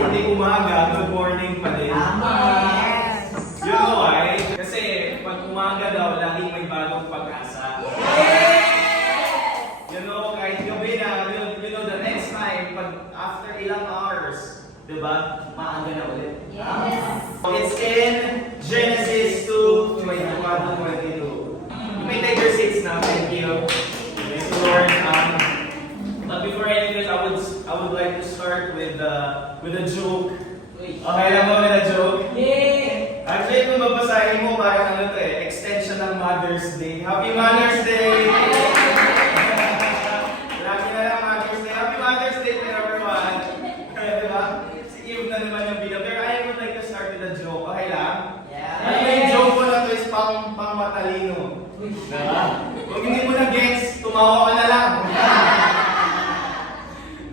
hindi umaga, good morning pa din. Yes! You know why? Kasi pag umaga daw, laging may bagong pag-asa. You know, kahit gabi na, you know, the next time, pag after ilang hours, diba, maaga na ulit. Yes! It's in Genesis 2:21-22. You may take your seats now, thank you. Praise the Lord. But before anything, I would like to start with a joke. Okay lang ba with a joke? Yeah! Actually, kung babasahin mo, parang ano to eh, extension ng Mother's Day. Happy Mother's Day! Lagi na lang Mother's Day. Happy Mother's Day to everyone! Diba? Si Eve na naman yung video. Pero I would like to start with a joke. Okay lang? Yeah! Ano yung joke ko na to is pang matalino. Diba? Kung hindi mo na gets, tumawa ka na lang.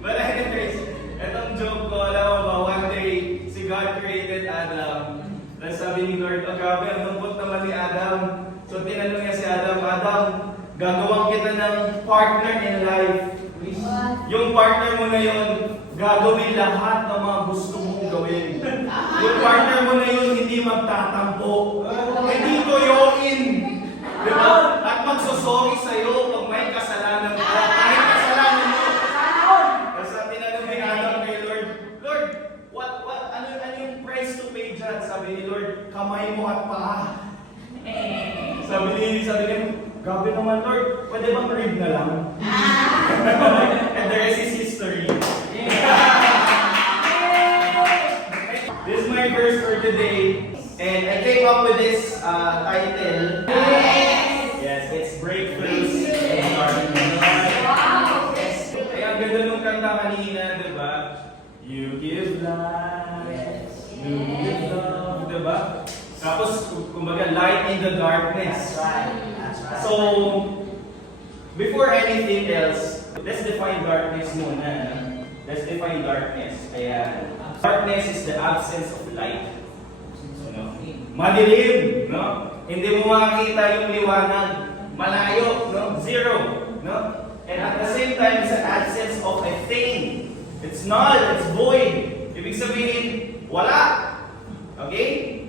But anyways, etong joke ko, alam mo ba, one day, si God created Adam. Tapos sabi ni Lord, oh grabe, ang lungkot naman ni Adam. So tinanong niya si Adam, Adam, gagawin kita ng partner in life. Yung partner mo na yun, gagawin lahat ng mga gusto mong gawin. Yung partner mo na yun, hindi magtatampo. Hindi toyoin. Diba? At magsosorry sa'yo pag may kasalanan ka. Kahit kasalanan mo. Tapos tinanong ni Adam kay Lord, Lord, ano yung price to pay dyan? Sabi ni Lord, kamay mo at paa. Sabi niya, grabe naman Lord, pwede bang rib na lang? And the rest is history. This is my verse for today. And I came up with this title. Yes, it's Breakthroughs in Darkness. Ay, ang ganda nung kanta kanina, diba? You give life, you give love, diba? Tapos, kumbaga, light in the darkness. So, before anything else, let's define darkness muna. Let's define darkness. Ayan. Darkness is the absence of light. Madilim, no? Hindi mo makikita yung liwanag. Malayo, no? Zero, no? And at the same time, it's an absence of a thing. It's null, it's void. Ibig sabihin, wala. Okay?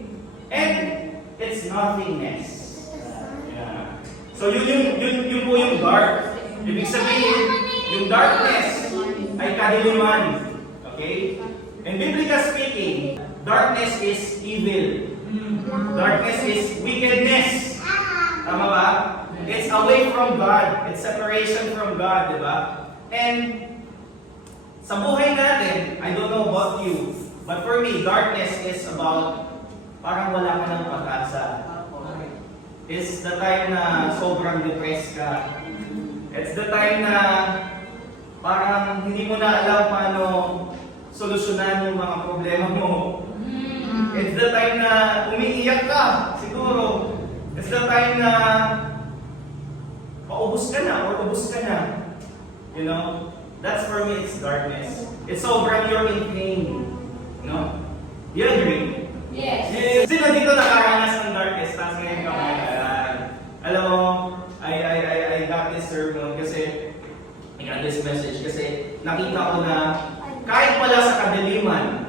And it's nothingness. Yeah. So yun po yung dark. Ibig sabihin, yung darkness ay kadiliman. Okay? And biblically speaking, darkness is evil. Darkness is wickedness. Tama ba? It's away from God. It's separation from God, di ba? And sa buhay natin, I don't know about you, but for me, darkness is about parang wala ka ng pag-asa. It's the time na sobrang depressed ka. It's the time na parang hindi mo na alam paano solusyonan yung mga problema mo. It's the time na umiiyak ka, siguro. It's the time na paubos ka na or ubos ka na. You know? That's for me, it's darkness. It's sobrang you're in pain. You know? You agree? Yes! Sino dito nakaranas ng darkness? Tapos ngayon ka mga alam mo, I got this sermon kasi I got this message kasi nakita ko na kahit pala sa kadiliman,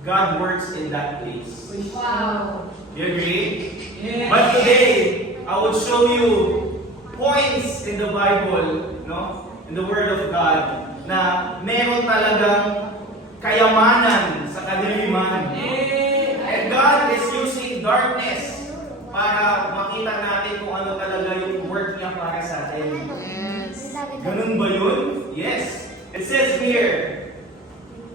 God works in that place. Wow! You agree? Yes. But today, I will show you points in the Bible, no? In the Word of God, na meron talagang kayamanan sa kadiliman. And God is using darkness para makita natin kung ano talaga yung work niya para sa atin. Ganun ba yun? Yes. It says here,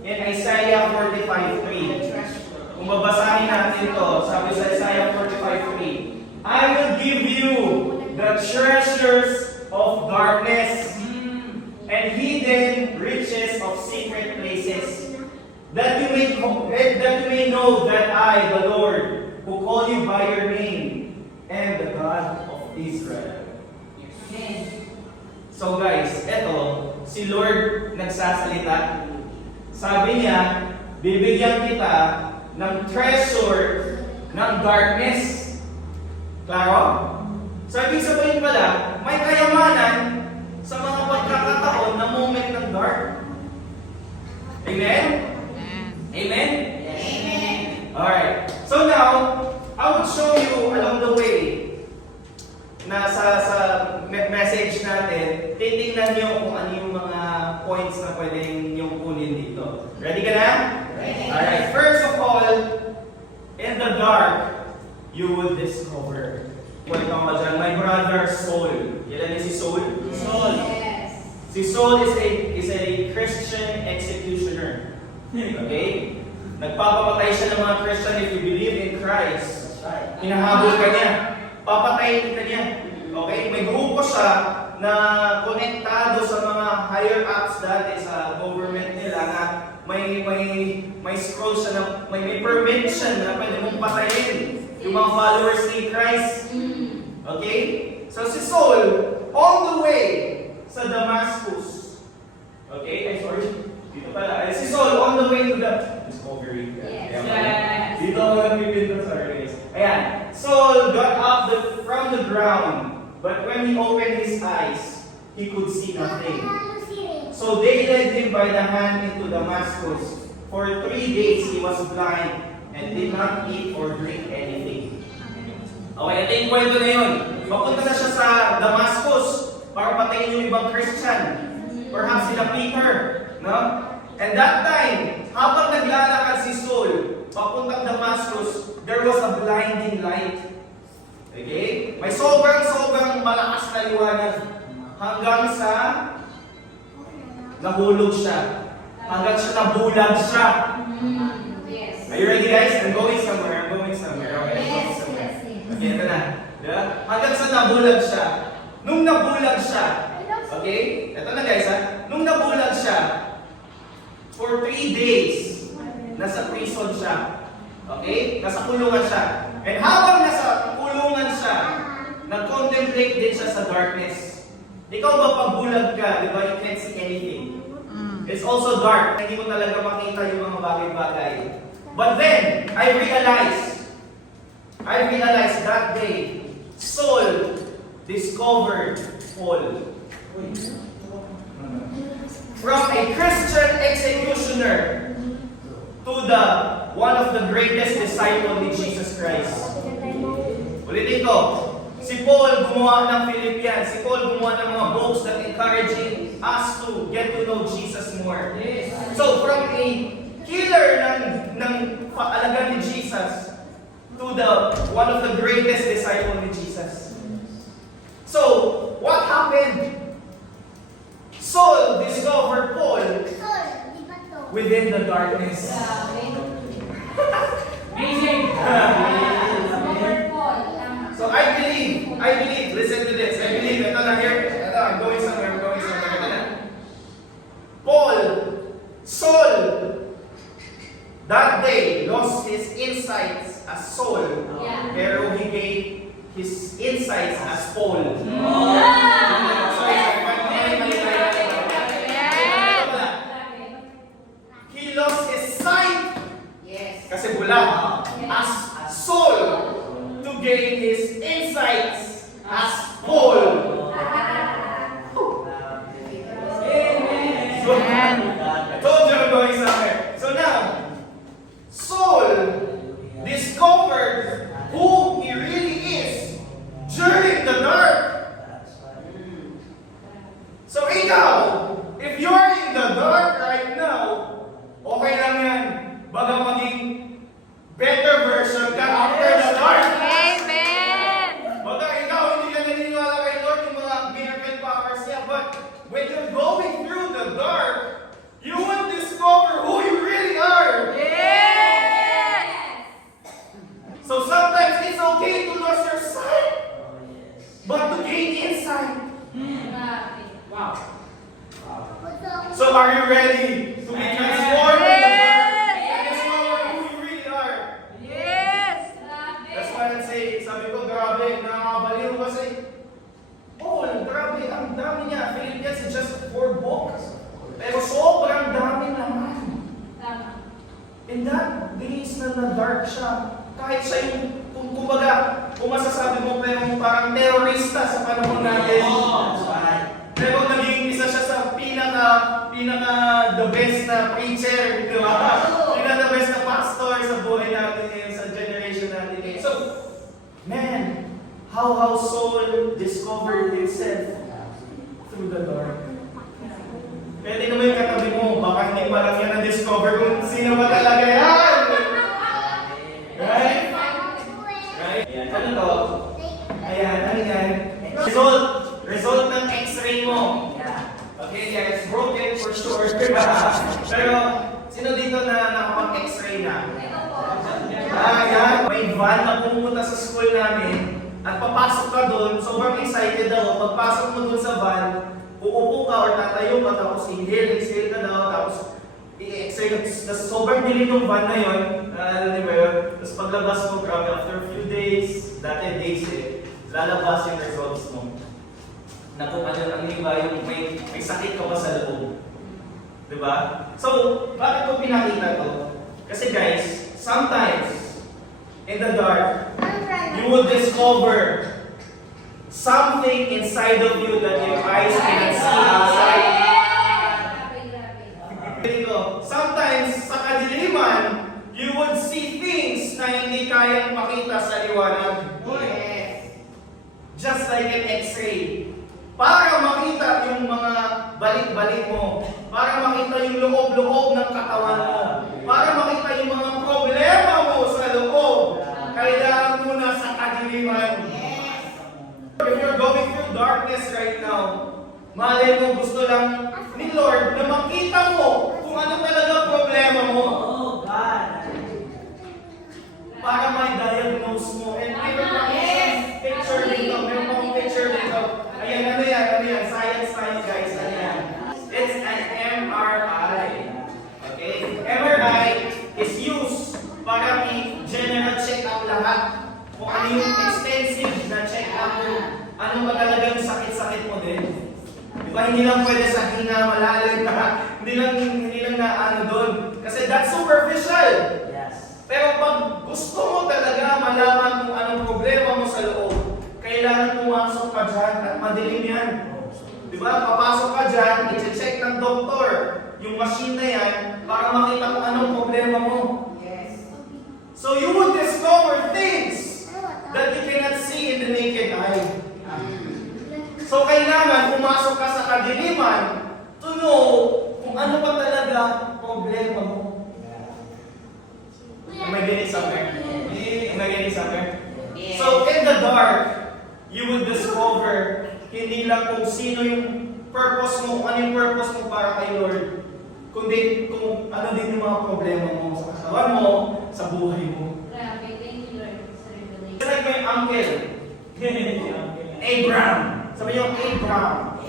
in Isaiah 45:3. Kung babasahin natin ito, sabi sa Isaiah 45:3, I will give you the treasures of darkness and hidden riches of secret places, that you may know that I, the Lord, who call you by your name, am the God of Israel. So guys, eto, si Lord nagsasalita. Sabi niya, bibigyan kita ng treasure ng darkness. Klaro? So, ibig sabihin pala, may kayamanan sa mga pagkakataon na moment ng dark. Amen? Amen? Amen. Alright. So now, I will show you along the way na sa message natin, titingnan nyo kung ano yung mga points na pwedeng yung kunin dito. Ready ka na? Ready. Alright. First of all, in the dark, you would discover. Welcome ka dyan. My brother, Saul. Yan si Saul? Saul. Yes. Si Saul is a Christian executioner. Okay? Nagpapapatay siya ng mga Christian if you believe in Christ. Hinahabol ka niya. Papatayin ka niya. Okay? May grupo siya na konektado sa mga higher ups dati sa government nila na may scroll siya na may permission na pwede mong patayin yung mga followers ni Christ. Okay? So si Saul, on the way sa Damascus. Okay? Ay, sorry. Dito pala. Si Saul, on the way to the discovery. Yes. Ayan. Dito ako nagpipinto. Sorry guys. Ayan. Saul got up from the ground, but when he opened his eyes, he could see nothing. So they led him by the hand into Damascus. For 3 days he was blind and did not eat or drink anything. Okay, ito yung kwento na yun. Papunta na siya sa Damascus para patayin yung ibang Christian. Perhaps sila Peter. No? And that time, habang naglalakad si Saul, papuntang Damascus, there was a blinding light. Okay? May sobrang malakas na liwanag hanggang sa nahulog siya. Hanggang sa nabulag siya. Yes. Are you ready guys? I'm going somewhere. Okay? Yes. Okay, ito na. Diba? Hanggang sa nabulag siya. Nung nabulag siya, okay? Ito na guys ha. Nung nabulag siya, for 3 days, nasa prison siya. Okay? Nasa kulungan siya. And habang nasa kulungan siya, nag-contemplate din siya sa darkness. Ikaw ba pag bulag ka, di ba, you can't see anything. It's also dark. Hindi mo talaga makita yung mga bagay-bagay. But then, I realized that day, Saul discovered Paul. From a Christian executioner to one of the greatest disciples ni Jesus Christ. Ulitin ko, si Paul gumawa ng Philippians. Si Paul gumawa ng mga books that encouraging us to get to know Jesus more. So, from a killer ng paalaga ni Jesus to one of the greatest disciples ni Jesus. So, what happened? Saul discovered Paul within the darkness. Amazing. So I believe, listen to this. I believe, ito na here. Ito, I'm going somewhere. Ito na. Saul, that day, lost his insights as Saul. Yeah. Pero he gained his insights as Paul. He lost his sight Yes. kasi bulag as Saul to gain his insights as Paul. So, I told you I'm going somewhere. So now, Saul discovered who he really is during the dark. So ikaw, if you're in the dark right now, okay lang yan. Baga maging better version ka after the dark. Baga ikaw, hindi ka naniniwala kay Lord yung mga miracle powers niya. But when you're going through the dark, you will discover who you really are. So sometimes it's okay to lose your sight, but to gain insight. Wow. So are you ready to be transformed in the dark and discover who you really are? That's why I say, sabi ko, grabe, nakakabaliw kasi, grabe, ang dami niya. Philippians is just 4 books. Pero sobrang dami naman. In that days na dark siya, kahit siya yung, kumbaga, kung masasabi mo parang terorista sa panahon natin. Pero naging isa siya sa pinaka the best na preacher, di ba? the best na pastor sa buhay natin ngayon, sa generation natin ngayon. So, man, how Saul discovered himself through the Lord. Kaya tingnan mo yung katabi mo, baka hindi pa lang yan na-discover kung sino ba talaga yan. Right? Right? Ayan, ano to? Ayan, ano yan? Result ng x-ray mo. Okay, yeah, it's broken for sure. Pero, sino dito na nakapag-x-ray na? Ayan, may van na pumunta sa school namin at papasok ka doon, sobrang excited ako. Pagpasok mo doon sa van, uupo ka or tatayo ka, tapos inhale ka daw, tapos i-x-ray ka. Sobrang dilim ng van na yun, alam niyo ba yun? Tapos paglabas mo, grabe, after a few days, dati days lalabas yung results mo. Na kung ano ang iba, yung may sakit ka ba sa loob. Diba? So, bakit ko pinakita to? Kasi guys, sometimes, in the dark, you will discover something inside of you that your eyes cannot see outside. Sometimes, sa kadiliman, you would see things na hindi kayang makita sa liwanag. Just like an x-ray. Para makita yung mga balik-balik mo. Para makita yung loob-loob ng katawan mo. Para makita yung mga problema mo sa loob. Kailangan mo na sa kadiliman. If you're going through darkness right now, malay mo gusto lang ni Lord na makita mo kung ano talaga problema mo. Para may diagnose mo. And meron pa picture dito. Meron pa picture dito. Ayan, ano yan? Science guys. Ano yan? It's an MRI. Okay? MRI is used para i-general check-up lahat. Kung ano yung extensive na check-up mo. Ano ba talaga yung sakit-sakit mo din? Diba, hindi lang pwede sa hinga, malalim ka. Hindi lang na ano doon. Kasi that's superficial. Pero pag gusto mo talaga malaman kung anong problema mo sa loob, kailangan pumasok ka dyan at madilim yan. Diba? Papasok ka dyan, i-check ng doktor yung machine na yan para makita kung anong problema mo. So you will discover things that you cannot see in the naked eye. So kailangan pumasok ka sa kadiliman to know kung ano pa talaga problema mo. Am I getting somewhere? Am I getting somewhere? So in the dark, you will discover hindi lang kung sino yung purpose mo, kung ano yung purpose mo para kay Lord, kundi kung ano din yung mga problema mo sa kasawan mo, sa buhay mo. Grabe, thank you Lord sa revelation. It's like my uncle, Abraham. Sabi niyo, Abraham.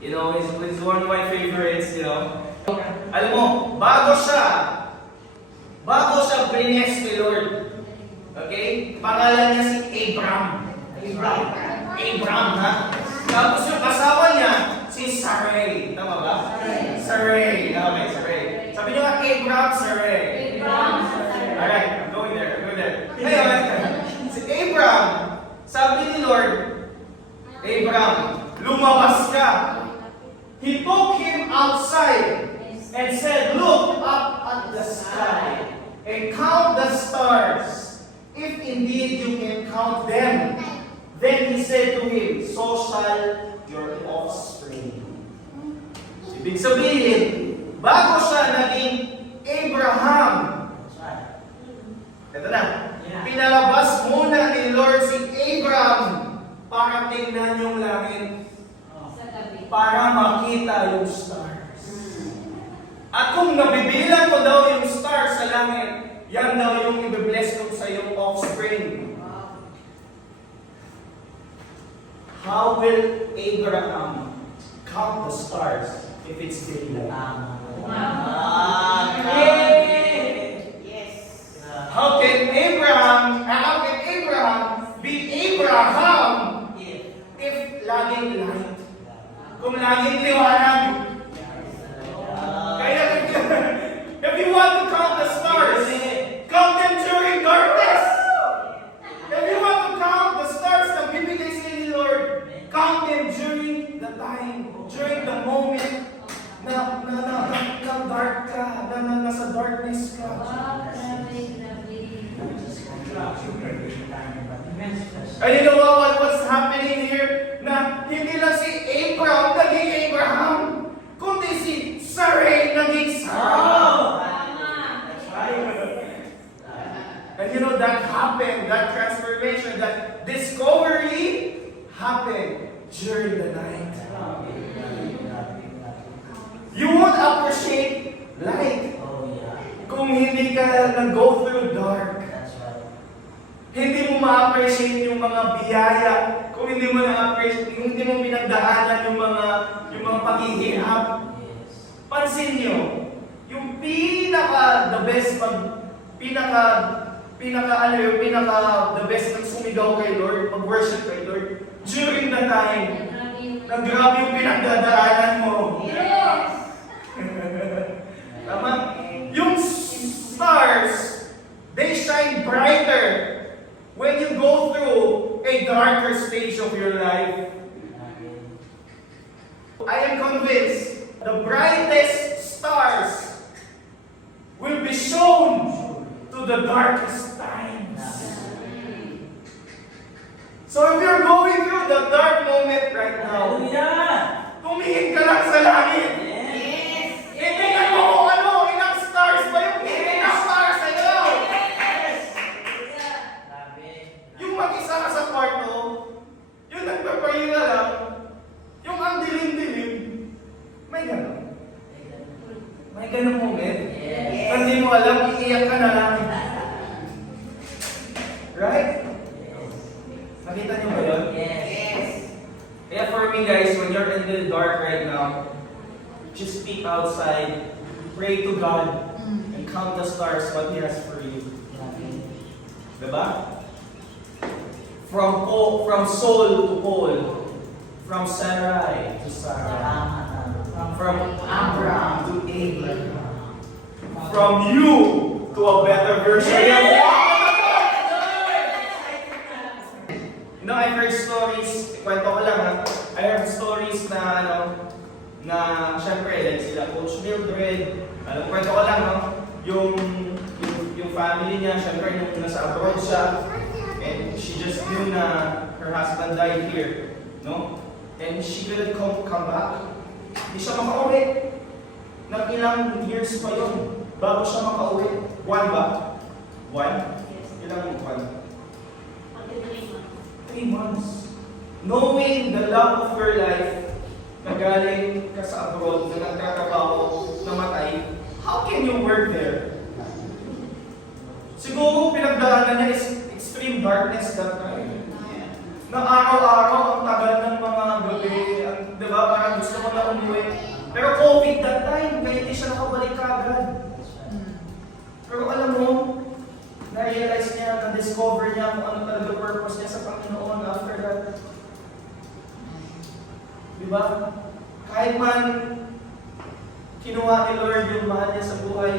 You know, it's one of my favorites, you know. Alam mo, bago siya bless ni Lord. Okay? Pangalan niya si Abraham. Abraham, ha? Tapos yung asawa niya, si Sarai. Tama ba? Sarai. Okay, Sarai. Sabi niyo nga, Abraham, Sarai. Alright, I'm going there. Ngayon, si Abraham, sabi ni Lord, Abraham, lumabas ka. He took him outside and said, look up at the sky and count the stars, if indeed you can count them. Then he said to him, so shall your offspring. Ibig sabihin, bago siya naging Abraham, ito na, pinalabas muna ni Lord si Abraham para tingnan yung langit, para makita yung stars. At kung nabibilang ko daw yung stars sa langit, yan daw yung i-bless ko sa iyong offspring. How will Abraham count the stars if it's daylight? How can Abraham be Abraham if laging light? Kung laging liwanag. Kaya if you want to count the stars, count them during darkness. If you want to count the stars na bibigay sa ni Lord, count them during the time, during the moment na dark ka, na nasa And you know what's happening here? Na hindi lang si Abraham naging Abraham, kundi si Sarai naging Sarah. And you know that happened, that transformation, that discovery happened during the night. You won't appreciate light kung hindi ka nag-go through dark. Hindi mo ma-appreciate yung mga biyaya kung hindi mo na-appreciate, kung hindi mo pinagdaanan yung mga paghihirap. Pansin nyo, yung the best the best ng sumigaw kay Lord, mag-worship kay Lord, during the time na grabe yung pinagdadaanan mo. Yes! Tama? Yung stars, they shine brighter when you go through a darker stage of your life. I am convinced the brightest stars will be shown to the darkest times. So if you're going through the dark moment right now, tumingin ka lang sa langit. Tingnan mo kung ilang stars ba yung tingnan para sa'yo. Yung mag-isa ka sa kwarto, yung nagpapahinga lang, yung ang dilim-dilim, may gano'n. May gano'ng moment. Hindi mo alam, iiyak ka na lang. Right? Nakita niyo ba yun? Kaya for me guys, when you're in the dark right now, just peek outside, pray to God, and count the stars what He has for you. Diba? From Saul to Paul, from Sarai to Sarah, from Abraham to Abraham, from you to a better version of you. You know, I've heard stories, kwento ko lang ha, I heard stories na syempre, like sila Coach Mildred, kwento ko lang, no? Yung family niya, syempre, nung nasa abroad siya, and she just knew na her husband died here, no? And she couldn't come back. Hindi siya makauwi. Nang ilang years pa yun, bago siya makauwi. One ba? One? Ilang one? 3 months. Knowing the love of your life, na galing ka sa abroad, na nagtatrabaho, namatay, how can you work there? Siguro pinagdaanan niya is extreme darkness that time. Na araw-araw, ang tagal ng mga gabi, di ba? Parang gusto mo na umuwi. Pero COVID that time, kaya hindi siya nakabalik kagad. Pero alam mo, na-realize niya, na-discover niya kung ano talaga purpose niya sa Panginoon after that. Diba? Kahit man kinuha ni Lord yung mahal niya sa buhay,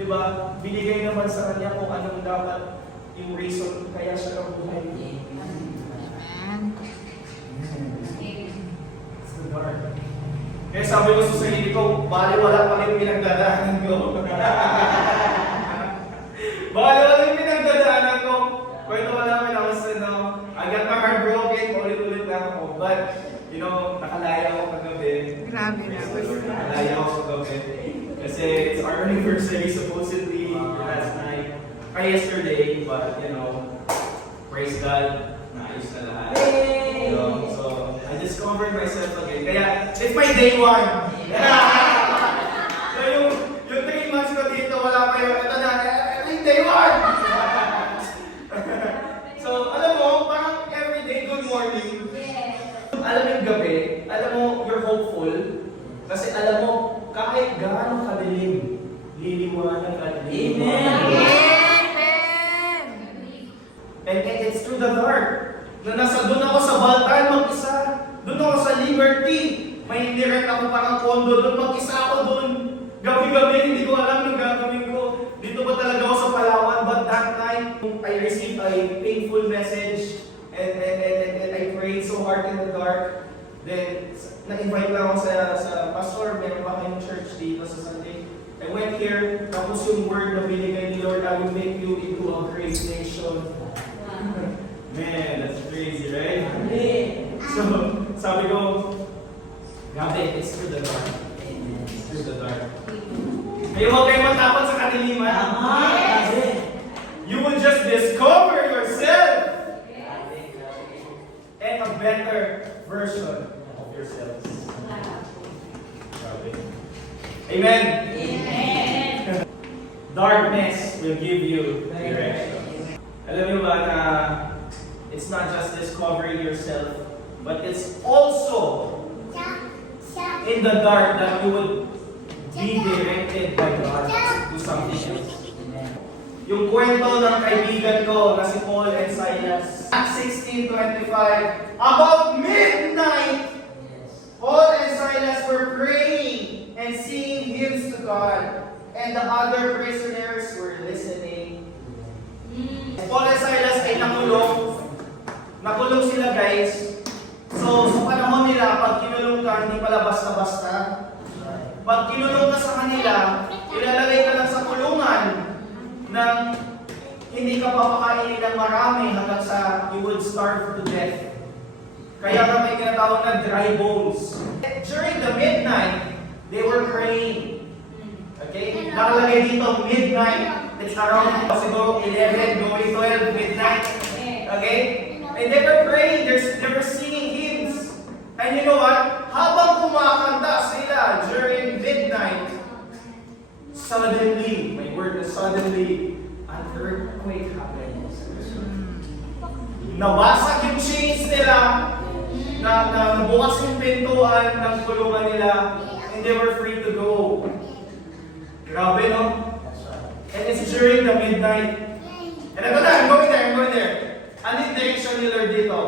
diba? Binigay naman sa kanya kung anong dapat yung reason kaya siya nabuhay. It's the dark. Kaya sabi ko sa sarili ko, bali wala pa rin pinagdadaanan ko. Bali wala rin pinagdadaanan ko. Kwento ko namin ako sa I got my heart broken, ulit-ulit lang ako. But, you know, nakalaya ako kagabi. Grabe na. Nakalaya ako kagabi. Kasi it's our anniversary supposedly last night. Or yesterday, but, you know, praise God, naayos na lahat. You know, so, I discovered myself again. Kaya, it's my day 1. So, yung 3 months ko dito, wala pa yun. Ito na, day 1! So, alam mo, parang everyday, good morning. Alam mo yung gabi, alam mo, you're hopeful. Kasi alam mo, kahit gaano kadilim, liliwanag at liliwanag. And it's through the dark. Na doon ako sa Baltan, mag-isa. Doon ako sa Liberty. May indirect ako parang condo doon. Mag-isa ako doon. Gabi-gabi, hindi ko alam yung gagawin ko. Dito ba talaga ako sa Palawan? But that night, I received a painful message. And I prayed so hard in the dark. Then, na-invite lang ako sa pastor. Meron pa kayong church dito sa Sunday. I went here. Tapos yung word na binigay ni Lord, I will make you into a great nation. So, sabi ko, grabe, it's through the dark. It's through the dark. Kaya huwag kayo matakot sa kadiliman. You will just discover yourself and a better version of yourselves. Grabe. Amen. Darkness will give you direction. Alam niyo ba na it's not just discovering yourself, but it's also in the dark that you would be directed by God to something else. Yung kwento ng kaibigan ko na si Paul and Silas, Acts 16:25, about midnight, Paul and Silas were praying and singing hymns to God, and the other prisoners were listening. Paul and Silas ay nakulong. Nakulong sila, guys. So, sa panahon nila, pag kinulong ka, hindi pala basta-basta. Pag kinulong ka sa kanila, ilalagay ka lang sa kulungan ng hindi ka papakainin ng marami hanggang sa you would starve to death. Kaya ka may tinatawag na dry bones. During the midnight, they were praying. Okay? Nakalagay dito, midnight. It's around siguro 11, going 12, midnight. Okay? And they were praying, they were singing hymns. And you know what? Habang kumakanta sila during midnight, suddenly, my word is suddenly, an earthquake happened. Nabasag yung chains nila, nabukas yung pintuan ng kulungan nila, and they were free to go. Grabe, no? And it's during the midnight. And ito na, I'm going there. Ano yung direction ni Lord dito?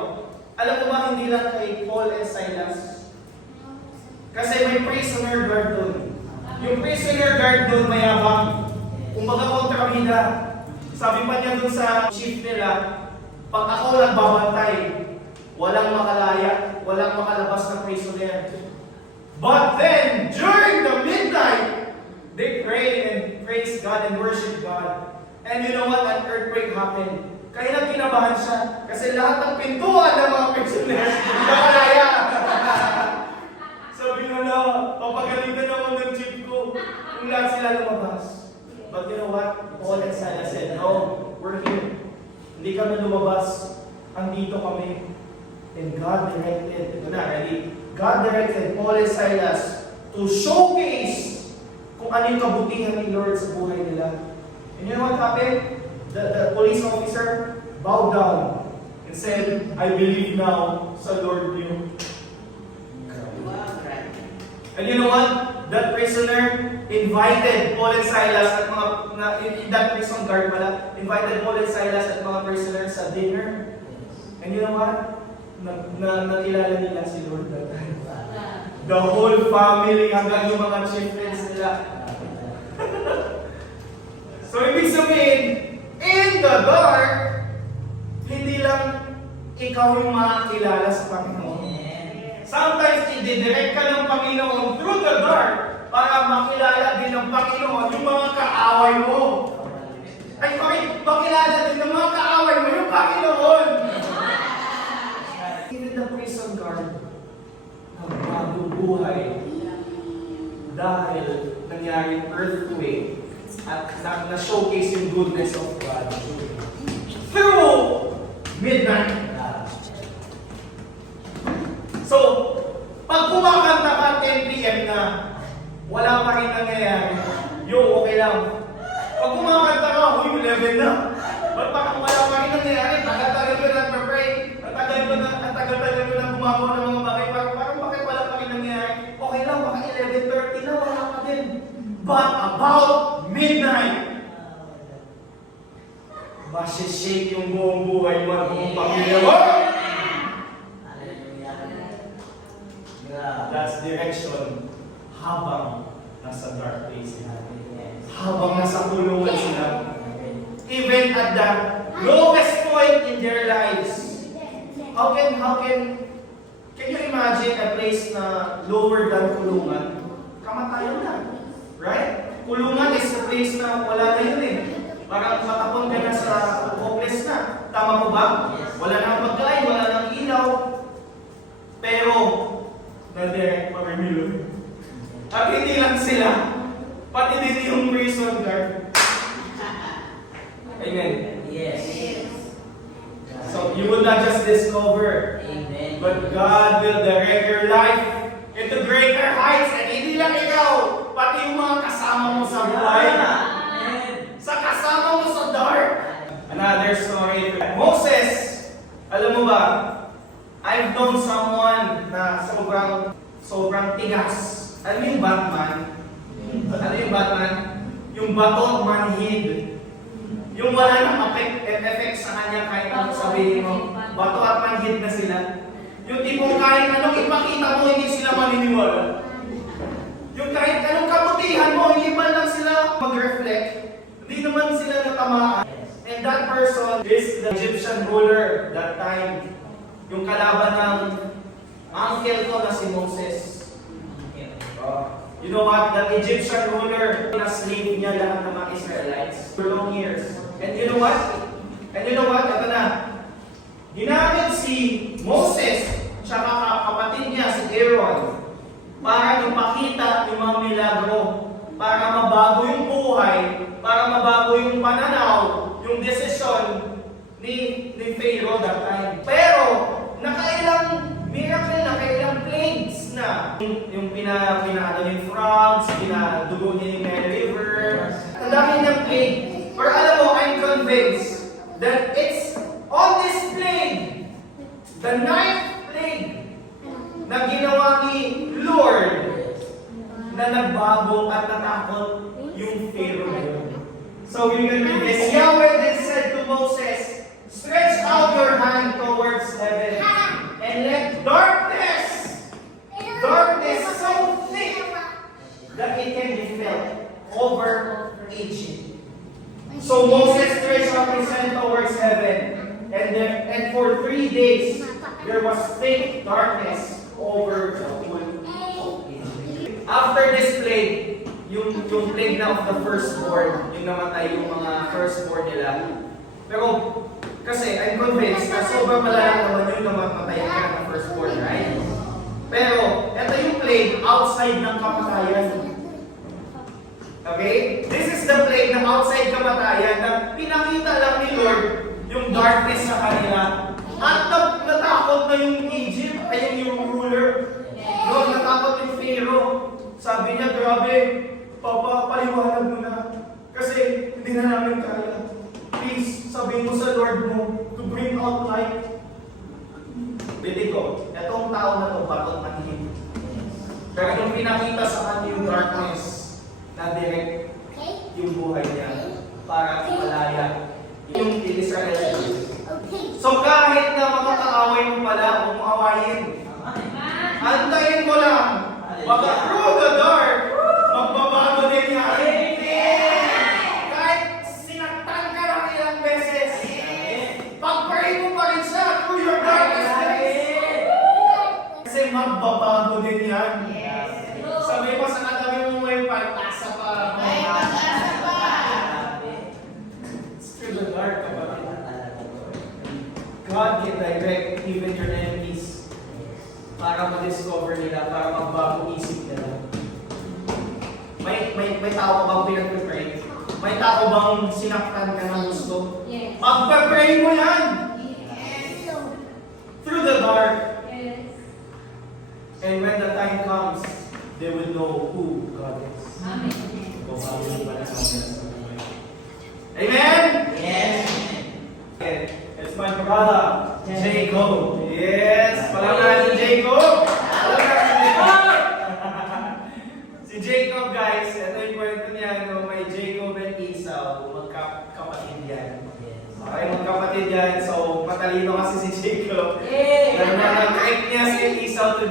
Alam mo ba, hindi lang kay Paul and Silas? Kasi may prisoner guard doon. Yung prisoner guard doon mayabang. Kumbaga kontrabida. Sabi pa niya doon sa chief nila, pag ako nagbabantay, walang makalaya, walang makalabas na prisoner. But then, during the midnight, they prayed and praised God and worshiped God. And you know what? An earthquake happened. Kaya nang kinabahan siya. Kasi lahat ng pintuan ng mga prisoners, nakalaya. Sabi nga na, papagalitan ako ng chief ko kung lahat sila lumabas. But you know what? Paul and Silas said, no, we're here. Hindi kami lumabas. Andito kami. And God directed, ito na, ready? God directed Paul and Silas to showcase kung ano yung kabutihan ni Lord sa buhay nila. And you know what happened? The police officer bowed down and said, I believe now sa Lord niyo. And you know what? That prisoner invited Paul and Silas at in that prison guard pala, invited Paul and Silas at mga prisoners sa dinner. And you know what? Nakilala nila si Lord that time. The whole family, hanggang yung mga chieftains nila. So, ibig sabihin, in the dark, hindi lang ikaw yung makakilala sa Panginoon. Sometimes, i-direct ka ng Panginoon through the dark para makilala din ng Panginoon yung mga kaaway mo. Ay, makilala din ng mga kaaway mo yung Panginoon. Even the prison guard, nagbagong buhay dahil nangyaring earthquake at na-showcase yung goodness of God through midnight. So, pag kumakanta ka 10 p.m. na wala pa rin nangyayari, okay lang. Pag kumakanta ka, 11 na. Ba't parang wala pa rin nangyayari? Tagal-tagal ko na nag-pray. Ang tagal-tagal ko na gumagawa ng mga bagay. Parang bakit wala pa rin nangyayari? Okay lang, baka 11:30 na, wala pa din. But about midnight, shake yung buong buhay mo at buong pamilya mo. That's direction habang nasa dark place sila. Habang nasa kulungan sila. Even at the lowest point in their lives. How can you imagine a place na lower than kulungan? Kamatayan na. Right? Kulungan is a place na wala na yun eh. Parang matapon ka na sa hopeless na. Tama mo ba? Wala nang pagkain, wala nang ilaw. Pero, na-direct pa rin nila. At hindi lang sila, pati din yung prison guard. Amen. Yes. So, you will not just discover, Amen. but God will direct your life into greater heights. And hindi lang ikaw, pati yung mga kasama mo sa buhay. Amen. Sa kasama mo sa dark. Another story. Moses, alam mo ba, I've known someone na sobrang tigas. Alam mo yung Batman? Ano yung Batman? Yung bato manhid. Yung wala nang effect sa kanya kahit ano sabihin mo. Bato at manhid na sila. Yung tipong kahit anong ipakita mo, hindi sila maniniwala. Yung kahit anong kabutihan mo, hindi man lang sila mag-reflect. Hindi naman sila natamaan. And that person is the Egyptian ruler that time. Yung kalaban ng uncle ko na si Moses. You know what? The Egyptian ruler, na-slave niya lahat ng mga Israelites for long years. And you know what? Ito na. Ginamit si Moses, tsaka kapatid niya si Aaron, para ipakita yung mga milagro, para mabago yung buhay, para mabago yung pananaw, yung desisyon ni Pharaoh that time. Pero, nakailang miracle, nakailang plagues na. Yung pinado niya yung frogs, pinadugo niya yung Nile River. Ang dami niyang plague. Pero alam mo, I'm convinced that it's on this plague, the ninth plague, na ginawa ni Lord, na nagbago at natakot yung Pharaoh. So we can read this. Yahweh then said to Moses, stretch out your hand towards heaven, and let darkness so thick that it can be felt over Egypt. So Moses stretched out his hand towards heaven, and for 3 days there was thick darkness over the whole of Egypt. After this plague, yung plague na of the firstborn, yung namatay yung mga firstborn nila. Pero kasi I'm convinced na sobrang malala naman yung namatay ka ng firstborn, right? Pero ito yung plague outside ng kamatayan. Okay? This is the plague na outside kamatayan na pinakita lang ni Lord yung darkness sa kanila. At natakot na yung Egypt, ay yung ruler. No, natakot yung Pharaoh. Sabi niya, grabe, paliwanag mo na. Kasi hindi na namin kaya. Please, sabihin mo sa Lord mo to bring out light. Bili ko, etong tao na to, batot manhid. Pero yung pinakita sa kanya yung darkness, na direct yung buhay niya para malaya yung Israelites. So kahit na mga kaaway mo pala, kung awayin, antayin mo lang, baka through the dark, magbabago din yan. Kahit sinaktan ka ng ilang beses, pag-pray mo pa rin siya through your darkest days. Kasi magbabago din yan. Sabi pa sa katabi mo may pag-asa pa. It's through the dark, kapatid. God can direct even your enemies para ma-discover nila, para magbago isip nila. May tao ka bang pinag-pray? May tao bang sinaktan ka ng gusto? Yes. Pag-pray mo yan! Yes. Through the dark. Yes. And when the time comes, they will know who God is. Amen. Amen? Yes. It's my brother, Jacob. Yes! Palanggan si Jacob! Palanggan si Jacob! Si Jacob, guys, ito yung kwento niya, no? May Jacob and Esau, magkapatid yan. Okay, magkapatid yan. So, matalino kasi si Jacob. Nag-trick niya si Esau to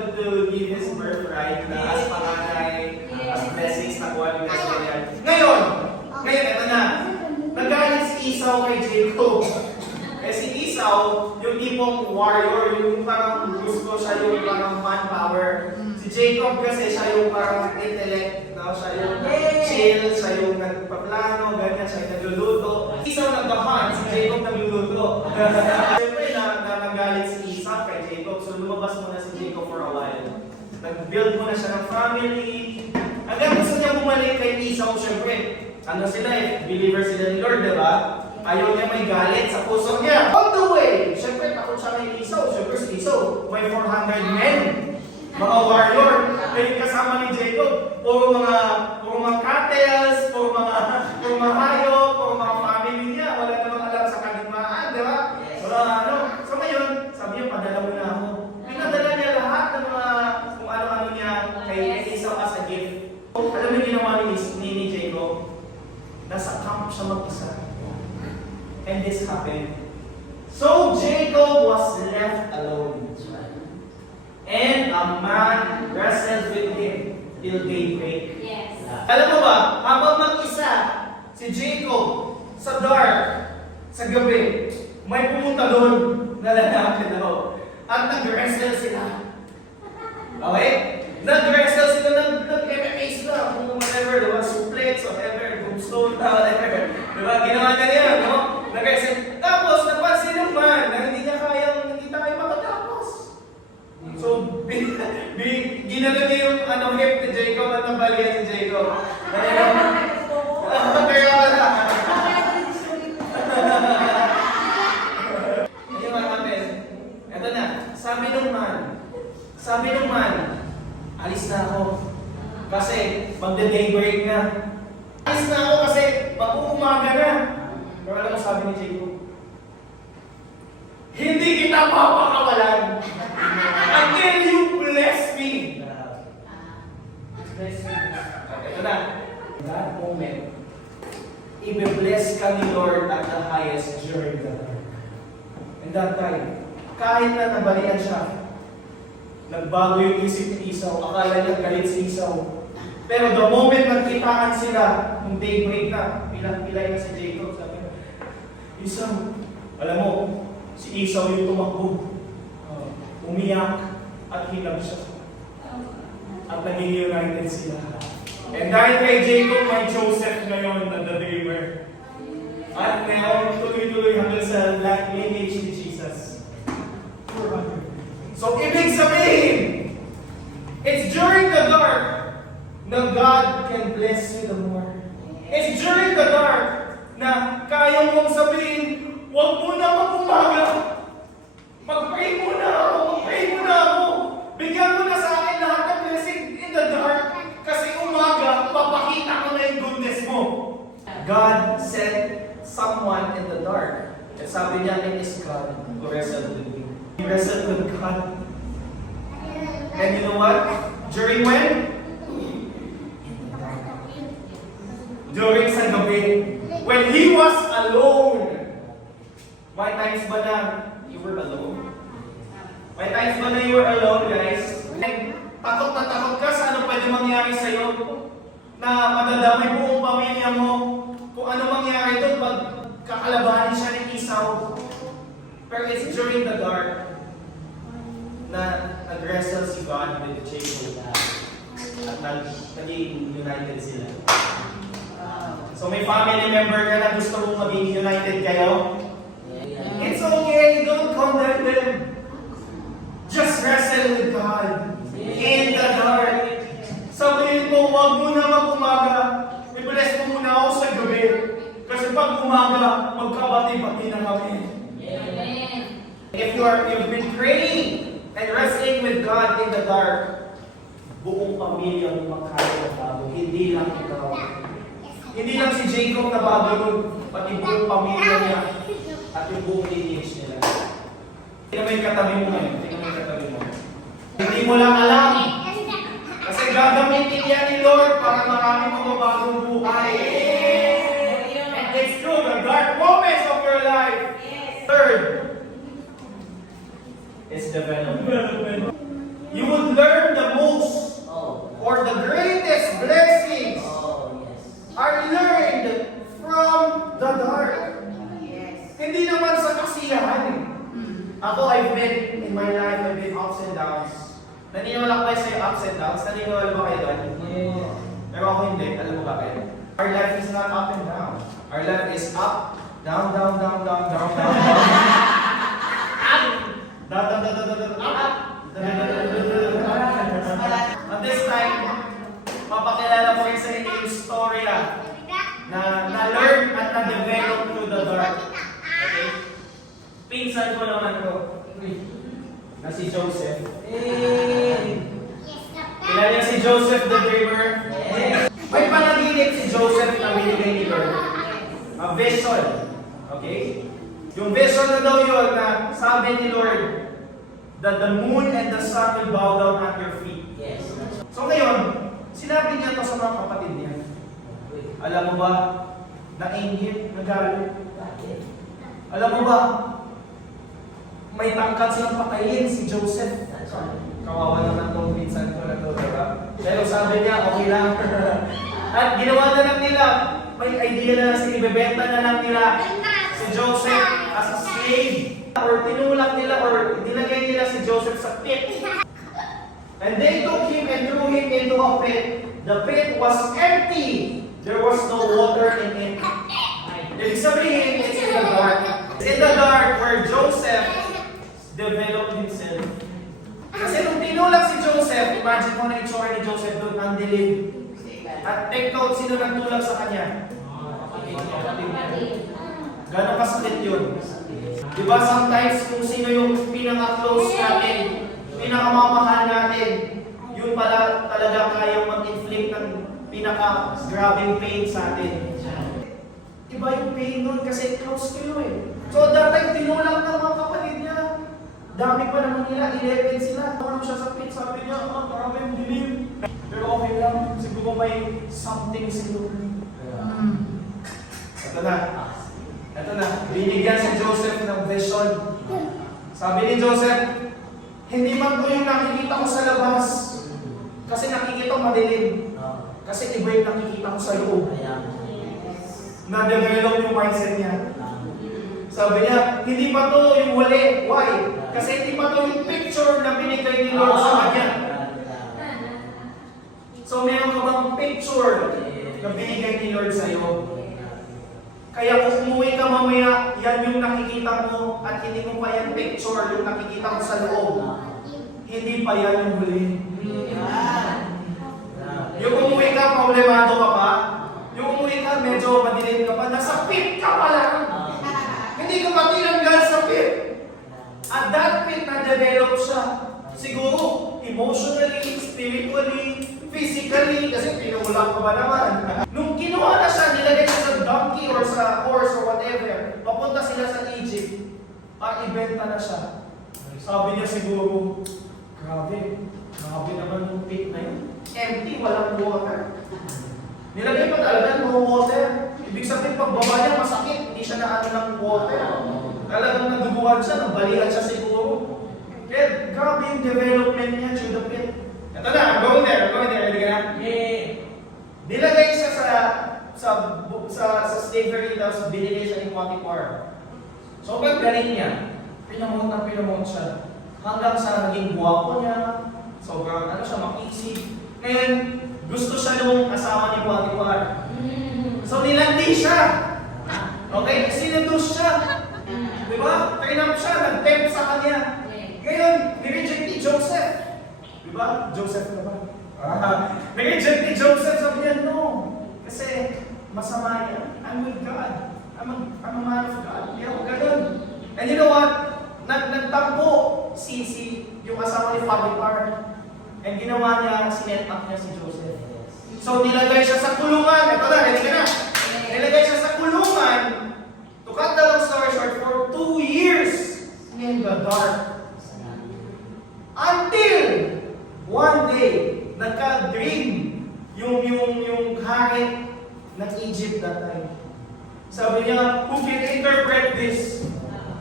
give his birthright na as panganay, as blessings na kuha ni Ganyan. Ngayon, ito na. Nagalit si Esau kay Jacob. Eh si Esau, yung tipong warrior, yung parang gusto siya yung parang manpower. Si Jacob kasi siya yung parang intellect, no? Siya yung chill, siya yung nagpaplano, ganyan, siya yung nagluluto. Esau nag-hunt, si Jacob nagluluto. Siyempre, nagalit si Esau kay Jacob, so lumabas muna si Jacob nag-build muna siya ng family. Hanggang gusto niya bumalik kay Esau, syempre. Ano sila eh, believer sila ni Lord, di ba? Ayaw niya may galit sa puso niya. On the way, syempre takot siya kay Esau. Syempre si Esau, may 400 men. Mga warrior. May kasama ni Jacob. Puro mga cattles, puro mga hayop, puro mga family niya. Wala namang alam sa kaligmaan, di ba? Wala ano. So ngayon, sabi niya, padala mo na ako. Pinadala niya lahat ng mga kung ano-ano niya kay Esau as a gift. Alam mo ginawa ni Jacob? Nasa camp siya mag-isa. And this happened. So Jacob was left alone. And a man wrestled with him till daybreak. Yes. Alam mo ba, habang mag-isa si Jacob sa dark, sa gabi, may pumunta doon na lalaki daw. At nag-wrestle sila. Okay? Nag-wrestle sila, nag-MMA sila, kung whatever, diba? Suplex, whatever, tombstone, whatever. Diba? Ginawa niya niya, no? Nag-wrestle. Tapos, napansin ng man na hindi tayo matatapos. So, ginano niya yung hip ni Jacob at nabalian si Jacob. Kaya wala. Ano yung happen? Ito na, sabi nung man, alis na ako. Kasi magda-daybreak na. Alis na ako kasi mag-uumaga na. Pero alam mo sabi ni Jacob, hindi kita papakawalan until you bless me. Ito na. That moment, i-bless ka ni Lord at the highest during the dark. And that time, kahit na nabalian siya, nagbago yung isip ni Esau, akala niya galit si Esau. Pero the moment nagkitaan sila, nung daybreak na, pilang-pilay na si Jacob, sabi niya, Esau, alam mo, si Esau yung tumakbo. Umiyak at hilang siya. At naging united sila. And dahil kay Jacob, may Joseph ngayon na the dreamer. At ngayon, tuloy-tuloy hanggang sa lineage ni Jesus. So, ibig sabihin, it's during the dark na God can bless you the more. It's during the dark na kaya mong sabihin, huwag mo na mag-umaga. Mag-pray muna ako. Bigyan mo na sa akin lahat ng blessing in the dark. Kasi umaga, papakita ko na yung goodness mo. God sent someone in the dark. At sabi niya, it is God who wrestled with me. He wrestled with God. And you know what? During when? During sa gabi. When he was alone. May times ba na you were alone? May times ba na you were alone, guys? Takot na takot ka sa ano pwede mangyari sa'yo. Na madadamay buong pamilya mo. Kung ano mangyari doon pag kakalabanin siya ni Esau. Pero it's during the dark na nag-wrestle si God with Jacob. At naging united sila. So may family member ka na gusto mong maging united kayo? It's okay, don't condemn them. Just wrestle with God in the dark. Sabihin mo, huwag mo na mag-umaga. I-bless mo muna ako sa gabi. Kasi pag umaga, magkabati-bati na kami. Amen. If you've been praying and wrestling with God in the dark, buong pamilya mo makakaya na bago. Hindi lang ikaw. Hindi lang si Jacob na bago yun, pati buong pamilya niya at yung buong lineage nila. Tingnan mo yung katabi mo ngayon. Hindi mo lang alam. Kasi gagamitin yan ni Lord para marami mababagong buhay. And it's true, the dark moments of your life. Third is development. You would learn the most or the greatest blessings are learned from the dark. Hindi naman sa kasiyahan. Ako, I've been, in my life, I've been ups and downs. Naniniwala ko kayo sa ups and downs? Naniniwala ba kayo doon? Yeah. Pero ako hindi. Alam mo bakit? Our life is not up and down. Our life is up, down, down, down, down, down, down, down. Up! Down, down, down, down, down, up! mo naman ko na si Joseph. Kilala niya si Joseph the Dreamer? May panaginip si Joseph na binigay ni Lord. A vision. Okay? Yung vision na daw yun na sabi ni Lord that the moon and the sun will bow down at your feet. So ngayon, sinabi niya to sa mga kapatid niya. Alam mo ba, nainggit, nagalit. Alam mo ba, may tangkad silang patayin si Joseph. Kawawa naman tong pinsan ko na to, diba? Pero sabi niya, okay lang. At ginawa na lang nila, may idea na lang ibebenta na lang nila si Joseph as a slave. Or tinulak nila, or nilagay nila si Joseph sa pit. And they took him and threw him into a pit. The pit was empty. There was no water in it. Ibig sabihin, it's in the dark. It's in the dark where Joseph developed himself. Kasi nung tinulak si Joseph, imagine mo na itsura ni Joseph doon, ang dilim. At take note, sino nagtulak sa kanya? Gano'ng kasakit yun? Diba sometimes kung sino yung pinaka-close natin, pinakamamahal natin, yun pala talaga kayang mag-inflict ng pinaka-grabbing pain sa atin. Iba yung pain nun kasi close kayo eh. So dati tinulak ng mga kapatid niya. Dami pa naman nila, 11 sila. Tawag siya sa pit, sabi niya, marami yung dilim. Pero okay lang, siguro may something siguro. Ito na. Ito na. Binigyan si Joseph ng vision. Sabi ni Joseph, hindi man ko yung nakikita ko sa labas. Kasi nakikita ko madilim. Kasi iba yung nakikita ko sa loob. Na-develop yung mindset niya. Sabi niya, hindi pa to yung wali. Why? Kasi hindi pa to yung picture na binigay ni Lord sa kanya. So meron ka bang picture na binigay ni Lord sa'yo? Kaya kung umuwi ka mamaya, yan yung nakikita mo at hindi mo pa yan picture, yung nakikita mo sa loob. Hindi pa yan yung huli. Yung umuwi ka, problemado ka pa. Yung umuwi ka, medyo madilim ka pa. Nasa pit ka pa lang. Hindi ka pa tinanggal sa pit. At that pit na-develop siya. Siguro, emotionally, spiritually, physically, kasi pinulak ka ba naman. Nung kinuha na siya, nilagay siya sa donkey or sa horse or whatever, papunta sila sa Egypt, ibenta na siya. Sabi niya siguro, grabe naman yung pit na yun. Empty, walang water. Nilagay pa talaga no water. Ibig sabihin, pagbaba niya, masakit. Hindi siya naano ng water. Talagang naduguhan siya, nabalihan siya siguro. Kaya grabe yung development niya to the pit. Ito na, I'm going there. Ready ka na? Nilagay siya sa slavery, tapos binili siya ni Potiphar. So, paggaling niya, pinamot siya. Hanggang sa naging guwapo niya, sobrang makisig. Ngayon, gusto siya nung asawa ni Potiphar. So, nilandi siya. Okay? Sinedus siya. Diba? Train up siya, nag-tempt sa kanya. Ngayon, nireject ni Joseph. Diba? Joseph na ba? Nireject ni Joseph, sabi niya, no. Kasi, masama yan. I'm with God. I'm a man of God. Hindi ako ganun. And you know what? Nagtampo yung asawa ni Potiphar. And ginawa niya, sinet up niya si Joseph. So, nilagay siya sa kulungan. Ito na, ready ka na. Nilagay siya sa kulungan. To cut the long story short, for 2 years in the dark. Until one day, nagka-dream yung hari ng Egypt that time. Sabi niya, who can interpret this?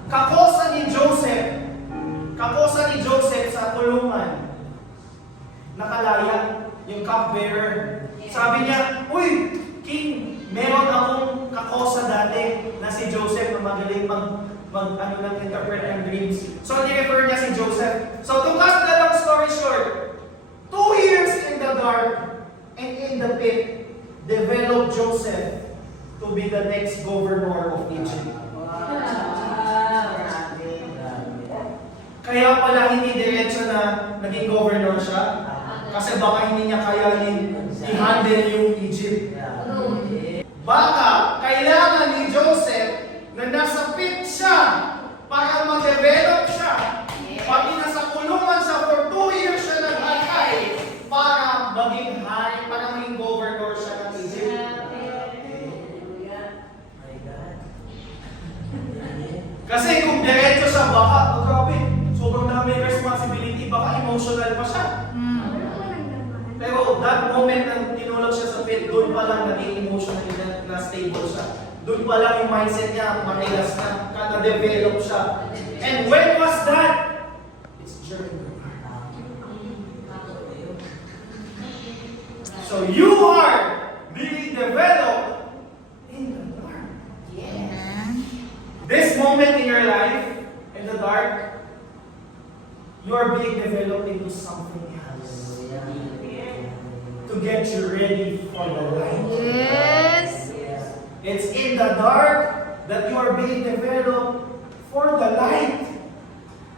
Kakosa ni Joseph sa kulungan. Nakalaya yung cupbearer. Sabi niya, uy, king, meron akong kakosa dati na si Joseph na magaling interpret ng dreams. So, ni-refer niya si Joseph. So, to cut the long story short, 2 years in the dark and in the pit, developed Joseph to be the next governor of Egypt. Kaya pala hindi diretso na naging governor siya. Kasi baka hindi niya kayanin i-handle yung Egypt. Baka kailangan ni Joseph na nasa pit siya para mag-develop siya, baka, oh, grabe, sobrang dami responsibility, baka emotional pa siya. Pero that moment na tinulog siya sa pit, doon pa lang naging emotionally na stable siya. Doon pa lang yung mindset niya, matigas na, na-develop siya. And when was that? It's during the heart. So you are being developed in the dark. This moment in your life, in the dark, you are being developed into something else. To get you ready for the light. Yes. It's in the dark that you are being developed for the light.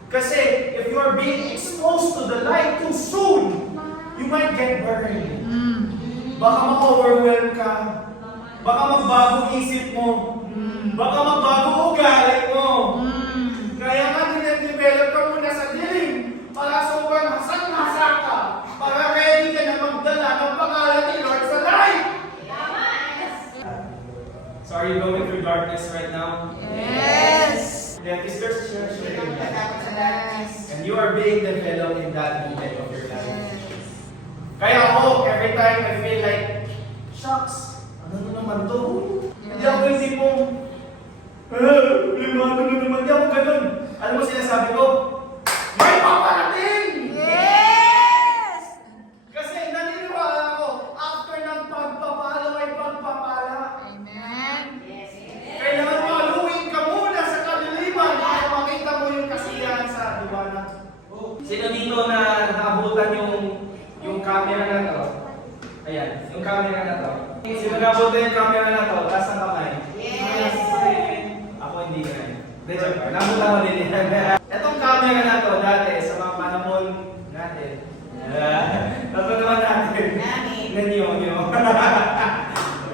Kasi if you are being exposed to the light too soon, you might get burned. Baka ma-overwhelm ka. Baka magbago isip mo. Baka magbago ugali mo. Kaya nga dinedevelop ka muna sa dilim para sobrang hasang-hasa ka. Para ready ka na magdala ng pangalan ni Lord sa light. So are you going through darkness right now? Yes. Yeah, is there church right now? Yes. And you are being developed in that moment of your life. Kaya ako, every time I feel like, shucks, ano na naman to? Hindi ako isip mo, limado na naman. Hindi ako ganun. Alam mo sinasabi ko, may paparating! Yes. Kasi naniniwala ko, after ng pagpapala, may pagpapala. Amen. Kailangan maluwin ka muna sa kadiliman para makita mo yung kasiyahan sa liwanag. Sino dito na naabutan yung camera na to? Ayan, yung camera na to. Sino naabutan yung camera na to? Taas ang kamay. Yes. Ako hindi na yun. Hindi, joke lang. Naabutan ko din yan. Itong camera na to, dati, sa mga panahon natin. Tapos naman natin. Nanyo. Yung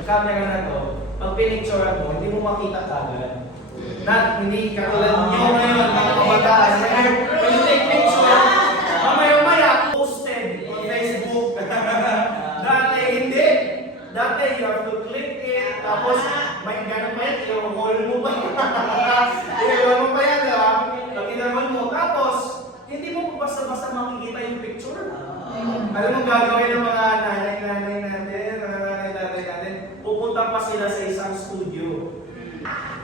camera na to, pag pinicture mo, hindi mo makita kagad. Hindi katulad nyo ngayon, mga kabataan. When you take picture, mamaya posted on Facebook. Dati hindi. Dati you have to click it, tapos may gano'n pa yan, i-roll mo pa yan. I-roll mo pa yan, diba? Pag i-roll mo, tapos hindi mo basta-basta makikita yung picture. Alam mo gagawin ng mga nanay-nanay natin, mga nanay-nanay natin, pupunta pa sila sa isang studio.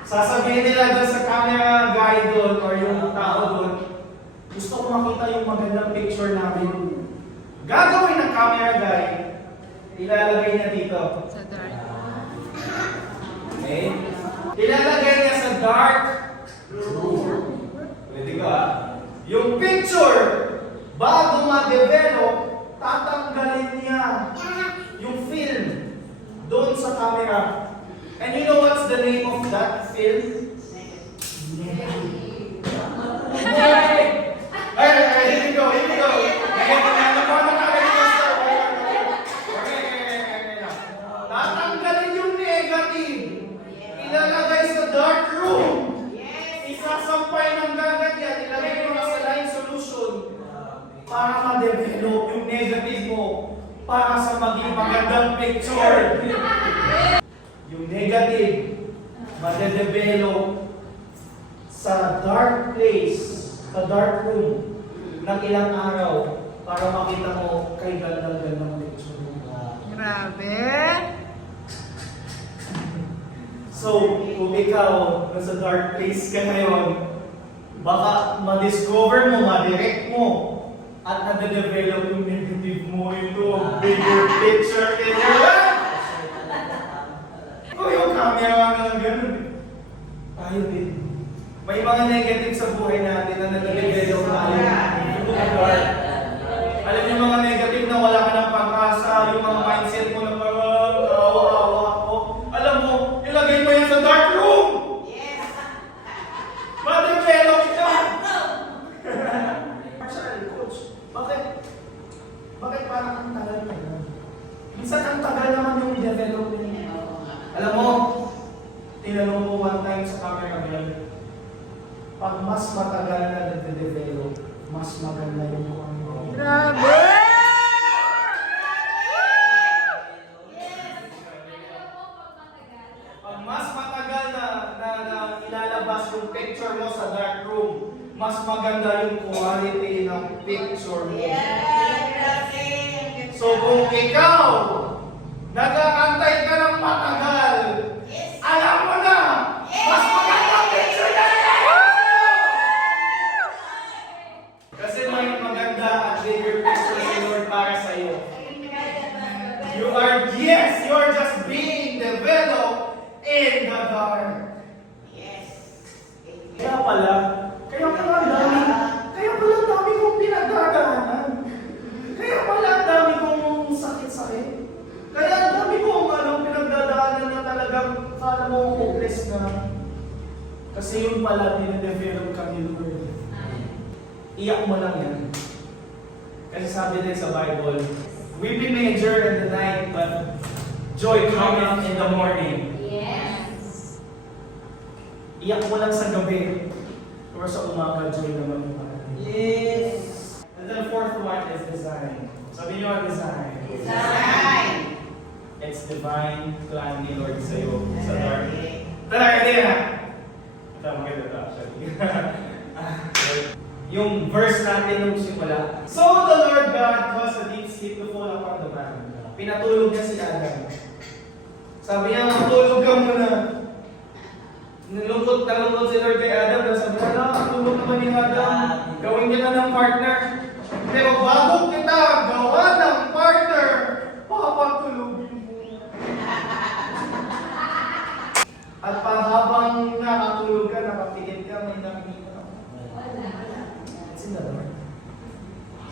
Sasabihin nila doon sa camera guy doon or yung tao doon, gusto ko makita yung magandang picture namin. Gagawin ng camera guy, ilalagay niya dito. Sa dark. Okay? Ilalagay niya sa dark room. Pwede ka ah. Yung picture, bago ma-develop, tatanggalin niya yung film doon sa camera. And you know what's the name of that film? Negative. Here we go. Tatanggalin yung negative. Ilalagay sa dark room. Isasampay ng gagat yan. Ilalagay mo na sa line solution para ma-develop yung negative mo para sa maging magandang picture. Yung negative, ma-develop sa dark place, sa dark room, ng ilang araw para makita mo kay gandang-gandang picture mo. Grabe. So, kung ikaw nasa dark place ka ngayon, baka ma-discover mo, ma-direct mo, at na-develop yung negative mo into a bigger picture in your life. O yung camera nga lang ganun. Tayo din. May mga negative sa buhay natin na nag-develop tayo. Alam niyo mga negative na wala ka ng pag-asa, yung mga mindset mo na parang awa-awa ako. Alam mo, ilagay mo yan sa dark room! Ma-develop ka! Actually, coach, bakit parang ang tagal na yun? Minsan ang tagal naman yung develop niya. Alam mo, tinanong ko one time sa camera girl, pag mas matagal na nag-develop, mas maganda yung mukha mo. Grabe. Pag mas matagal na ilalabas yung picture mo sa dark room, maganda yung quality ng picture mo. So kung ikaw, nag-aantay ka ng matagal, alam mo na, mas magandang picture na yan! Kasi may maganda at bigger picture si Lord para sa iyo. You are just being developed in the dark. Kaya pala ang dami kong pinagdadaanan. Kaya pala ang dami kong sakit-sakit. Kaya ang dami kong pinagdadaanan na talagang kala mo hopeless na. Kasi yung pala dinidevelop kami, Lord. Iyak mo lang yan. Kasi sabi din sa Bible, weeping may endure in the night, but joy cometh in the morning. Yes. Iyak mo lang sa gabi, or sa umaga, joy naman yung parating. Yes. And then the fourth one is design. Sabi niyo ang design. It's divine plan ni Lord sa iyo sa dark. Talaga din ha? Ito, maganda ito actually. Yung verse natin nung simula. So the Lord God caused a deep sleep to fall upon the man. Pinatulog niya si Adam. Sabi niya, matulog ka muna. Nilungkot si Lord kay Adam. Sabi niya, tulog naman ni Adam. Gawin kita ng partner. Pero bago kita gawa ng partner, papatulogin mo. At habang nakatulog ka, nakapikit ka, may nakikita ka. It's in the Lord.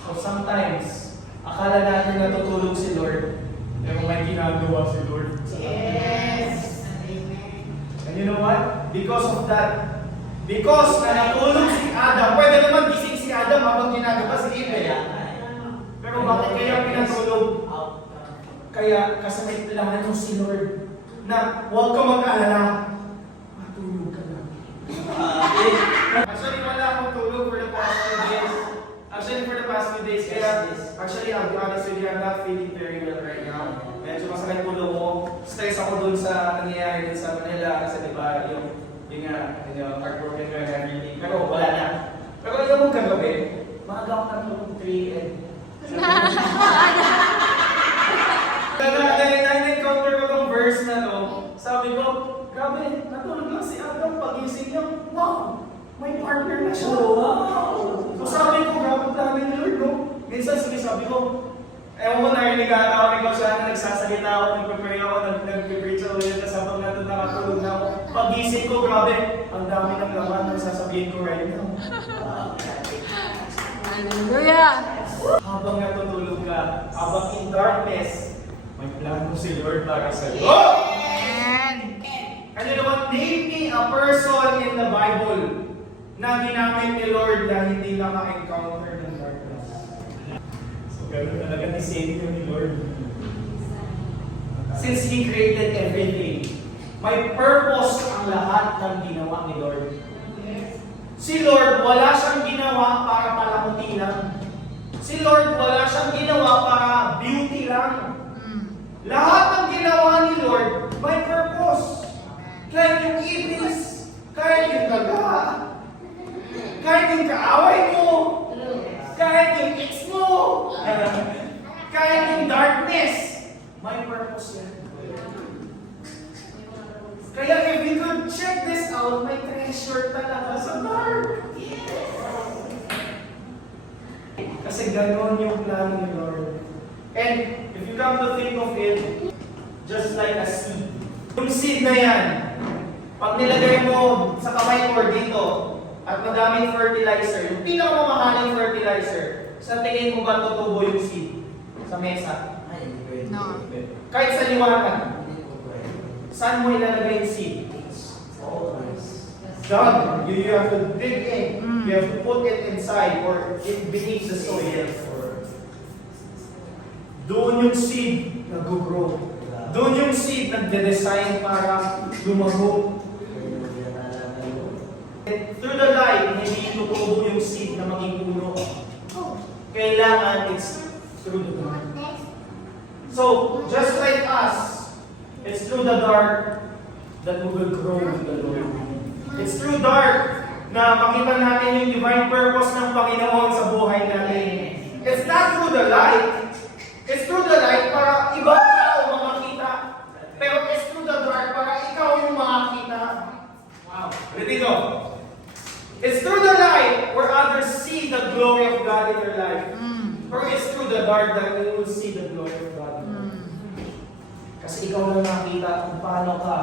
So sometimes, akala natin natutulog si Lord, pero may ginagawa si Lord. Yes. And you know what? Because of that, because na natulog si Adam, pwede naman gising si Adam habang ginagawa si Eve. Pero bakit kaya pinatulog? Kaya kasi may kailangan mo si Lord na huwag ka mag-alala, matulog ka lang. Actually, wala akong tulog for the past few days. Kaya actually, I'll be honest with you, I'm not feeling very well right now. Medyo masakit tulog ko. Stress ako dun sa nangyayari dun sa Manila kasi diba yung heartbroken ka and everything. Pero wala na. Pero yung kagabi, maaga ako natulog 3 and na-encounter ko tong verse na to. Sabi ko, grabe, natulog lang si Adam. Pag-ising niya, wow, may partner na siya. Wow! So sabi ko, grabe plano ni Lord, no? Minsan sabi ko, ewan ko, narinig ata ako siya na nagsasalita ako, nagpapray ako, nag-preach ako yun, tapos habang natin nakatulog na ako. Pag-ising ko, grabe, ang dami ng laman na sasabihin ko right now. Hallelujah! Habang natutulog ka, habang in darkness, may plano si Lord para sa iyo. And And you know what? Name me a person in the Bible na ginamit ni Lord na hindi naka-encounter ng darkness. So, gano'n talaga ni Savior ni Lord. Since He created everything, may purpose ang lahat ng ginawa ni Lord. Si Lord, wala siyang ginawa para palamuti lang. Si Lord, wala siyang ginawa para beauty lang. Lahat ng ginawa ni Lord, may purpose. Kahit yung iblis, kahit yung daga, kahit yung kaaway mo, kahit yung ex mo, kahit yung darkness, may purpose yan. Kaya if you could check this out, may treasure talaga sa dark. Kasi gano'n yung plano ni Lord. And if you come to think of it, just like a seed. Yung seed na yan, pag nilagay mo sa kamay mo or dito, at madaming fertilizer, yung pinakamamahaling fertilizer, sa tingin mo ba tutubo yung seed sa mesa? no. Kahit sa liwanag, saan mo ilalagay yung seed? God, you have to dig in. You have to put it inside or it beneath the soil. Doon yung seed nag-grow. Doon yung seed nagde-design para lumago. Through the light, hindi tutubo yung seed na maging puno. Kailangan it's through the dark. So, just like us, it's through the dark that we will grow with the Lord. It's through dark na makita natin yung divine purpose ng Panginoon sa buhay natin. It's not through the light. It's through the light para ibang tao makakita. Pero it's through the dark para ikaw yung makakita. Wow. Ulit dito. It's through the light where others see the glory of God in your life. Or it's through the dark that you will see the glory of God. Kasi ikaw lang nakita kung paano ka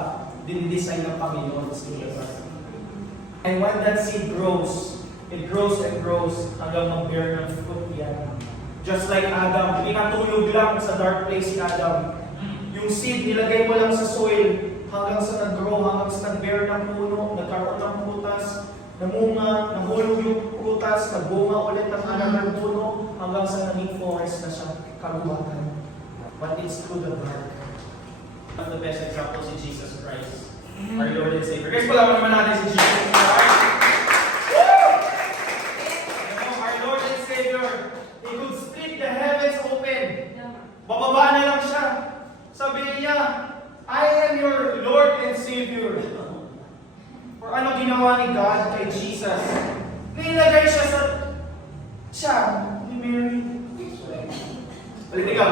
dinidesign ng Panginoon sa iyo. And when that seed grows, it grows and grows hanggang mag-bear ng fruit yan. Just like Adam, pinatulog lang sa dark place si Adam. Yung seed, nilagay mo lang sa soil hanggang sa nag-grow, hanggang sa nag-bear ng puno, nagkaroon ng prutas, namunga, nahulog yung prutas, nagbunga ulit ng anak ng puno, hanggang sa naging forest na siya, kaluwakan. But it's through the dark. One of the best examples is Jesus Christ, our Lord and Savior. Guys, pala naman natin si Jesus Christ. Woo! You know, our Lord and Savior, He could split the heavens open. Bababa na lang siya. Sabi niya, I am your Lord and Savior. Or ano ginawa ni God kay Jesus? Nilagay siya sa tiyan ni Mary. Ulitin ka.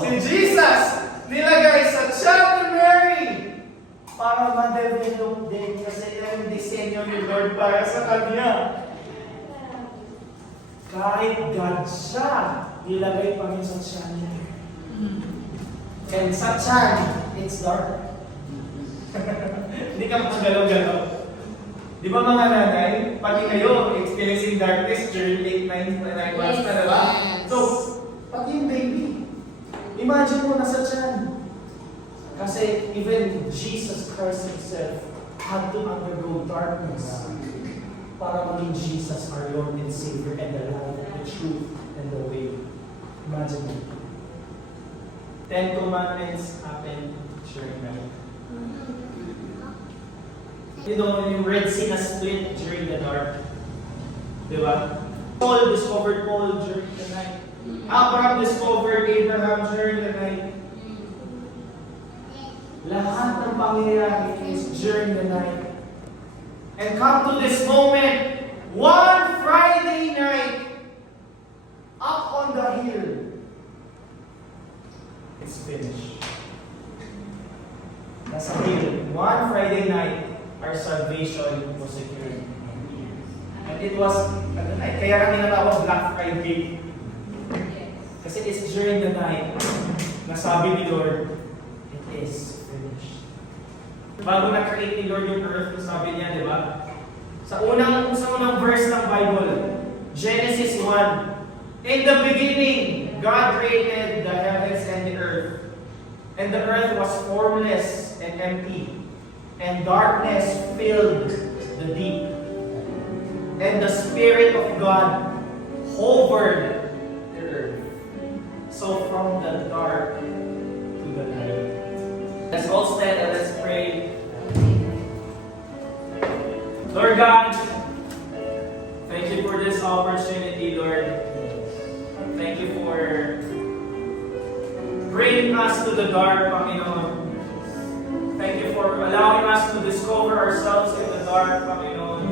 Si Jesus, nilagay sa tiyan ni Mary para ma-develop din kasi yan yung disenyo ni Lord para sa kanya. Kahit God siya, nilagay pa rin sa tiyan niya. And sa tiyan, it's dark. Hindi ka magalaw-galaw. Di ba mga nanay, pati kayo experiencing darkness during late 9 months na, diba? So, pati yung baby, imagine mo nasa tiyan. Kasi even Jesus Christ Himself had to undergo darkness para maging Jesus our Lord and Savior and the light, the truth, and the way. Imagine mo. 10 Commandments happened during night. You know, yung Red Sea na split during the dark. Diba? Paul discovered Paul during the night. Abraham discovered Abraham during the night. Lahat ng pangyayari is during the night. And come to this moment, one Friday night, up on the hill, it's finished. Nasa hill, one Friday night, our salvation was secured. And it was at the night. Kaya kami natawag Black Friday. Kasi it's during the night na sabi ni Lord, it is finished. Bago na-create ni Lord yung earth, sabi niya, di ba? Sa unang verse ng Bible, Genesis 1, in the beginning, God created the heavens and the earth. And the earth was formless and empty. And darkness filled the deep. And the Spirit of God hovered the earth. So from the dark to the light. Let's all stand and let's pray. Lord God, thank you for this opportunity, Lord. Thank you for bringing us to the dark, Panginoon. Thank you for allowing us to discover ourselves in the dark, Panginoon.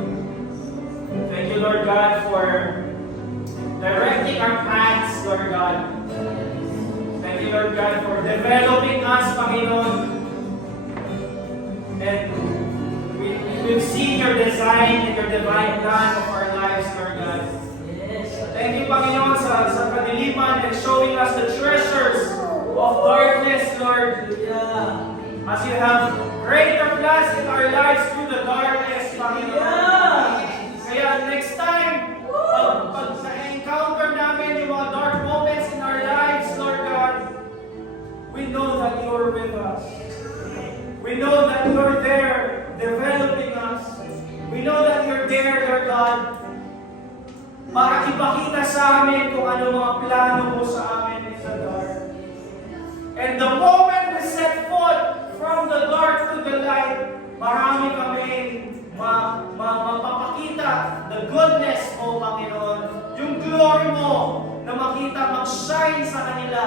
Thank you, Lord God, for directing our paths, Lord God. Thank you, Lord God, for developing us, Panginoon. And we've seen your design and your divine plan of our lives, Lord God. Thank you, Panginoon, sa kadiliman and showing us the treasures of darkness, Lord. As you have greater plans in our lives through the darkness, Panginoon. Kaya next time, pag na-encounter namin yung mga dark moments in our lives, Lord God, we know that you are with us. We know that you are there, developing us. We know that you're there, Lord God, para ipakita sa amin kung ano mga plano mo sa amin in the dark. And the moment we set foot from the dark to the light, marami kaming mapapakita the goodness mo, Panginoon. Yung glory mo na makita, mag-shine sa kanila.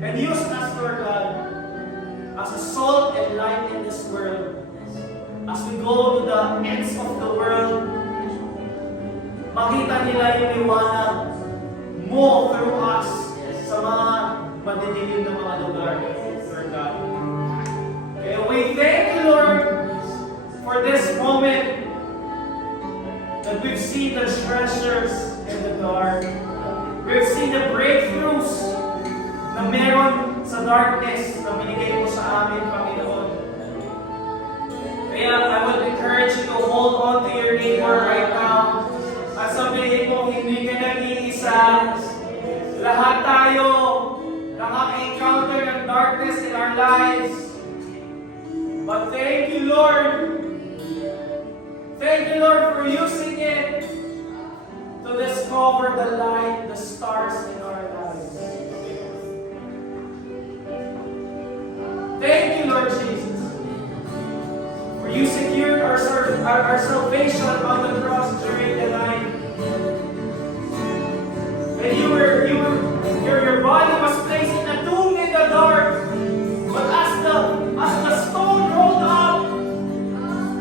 And use us, Lord God, as a salt and light in this world. as we go to the ends of the world, makita nila yung liwanag mo through us sa mga madidilim na mga lugar, Lord God. Kaya we thank you, Lord, for this moment that we've seen the treasures in the dark. We've seen the breakthroughs na meron sa darkness na binigay mo sa amin, Panginoon. Kaya I would encourage you to hold on to your neighbor right now. At sabihin mo, hindi ka nag-iisa. Lahat tayo nakaka-encounter ng darkness in our lives. But thank you, Lord. Thank you, Lord, for using it to discover the light, the stars in our lives. Thank you, Lord Jesus, for you secured our salvation on the cross during the night. And your body was placed in a tomb in the dark. But as the stone rolled up,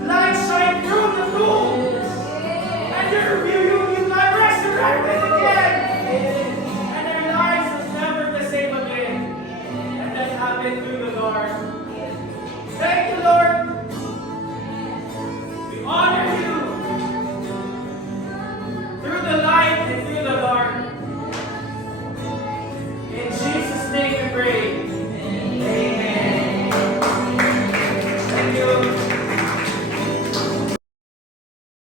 light shined through the tomb. And you got resurrected again. And your lives was never the same again. And that happened through the dark. Thank you, Lord.